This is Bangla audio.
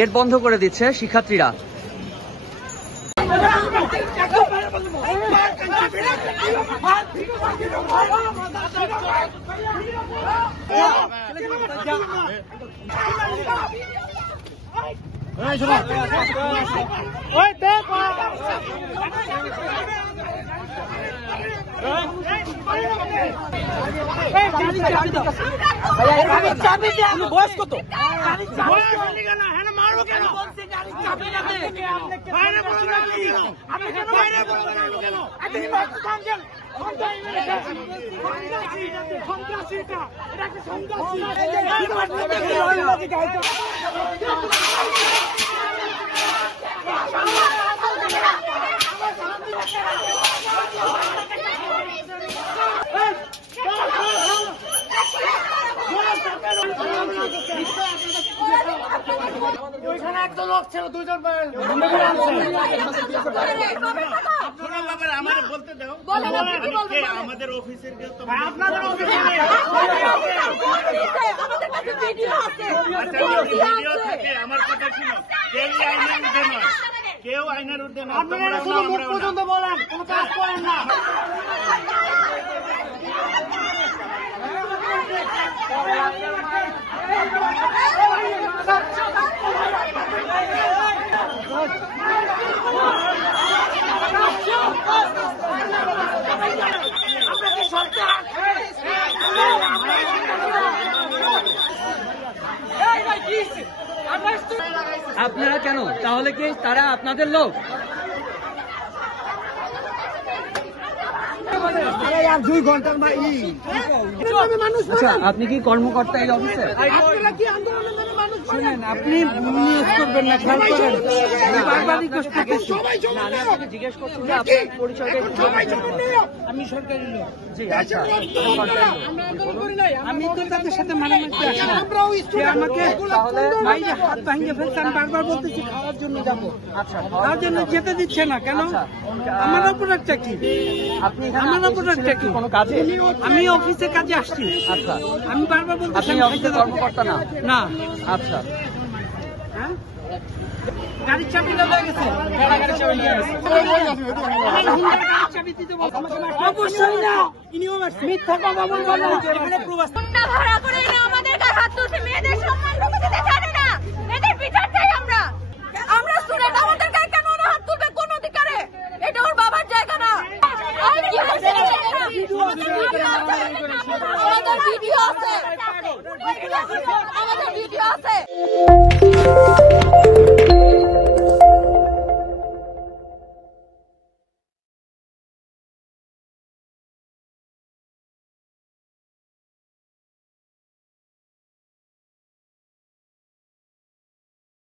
গেট বন্ধ করে দিচ্ছে শিক্ষার্থীরা। বয়স কত? ওইখানে একজন লোক ছিল, দুজন আমাদের বলতে দাও। আমাদের অফিসের আপনাদের আমার কথা ছিল, কেউ আইনের ঊর্ধ্বে নয়। আপনারা শুধু মুখ পর্যন্ত বলেন, কোনো কাজ করেন না। আপনারা কেন? তাহলে কি তারা আপনাদের লোক? আচ্ছা, আপনি কি কর্মকর্তা এই অফিসে? শুনেন, আপনি নিয়োগ করবেন না, খেয়াল করেন। বারবার রিকোয়েস্ট করতেছি। জিজ্ঞেস করছি যে আপনার পরিচয়টা। আমি সরকারি লোক। জি, আচ্ছা। আমি তো তাদের সাথে মারামারি আসি। আমাকে বাইরে হাত ভাঙিয়ে ফেলছে। আমি বারবার বলতেছি খাওয়ার জন্য যাবো। আচ্ছা, খাওয়ার জন্য যেতে দিচ্ছে না কেন? আমার অপরাধটা কি? আমার অপরাধটা কি? কোনো কাজে? আমি অফিসে কাজে আসছি। আচ্ছা, আমি বারবার বলতেছি আপনি অফিসের কর্মকর্তা না? না। আচ্ছা, হ্যাঁ, গাড়ির চাবি হয়ে গেছে। অবশ্যই না, মিথ্যা কথা বলবো না। ভাড়া করে আমাদের গায়ে হাত তুলছে, মেয়েদের সম্মান দিতে জানে না। এদের বিচার চাই আমরা। আমরা স্টুডেন্ট, আমাদের গায়ে কেন হাত তুলবে? কোন অধিকারে? এটা ওর বাবার জায়গা না। আমাদের ভিডিও আছে, আমাদের ভিডিও আছে।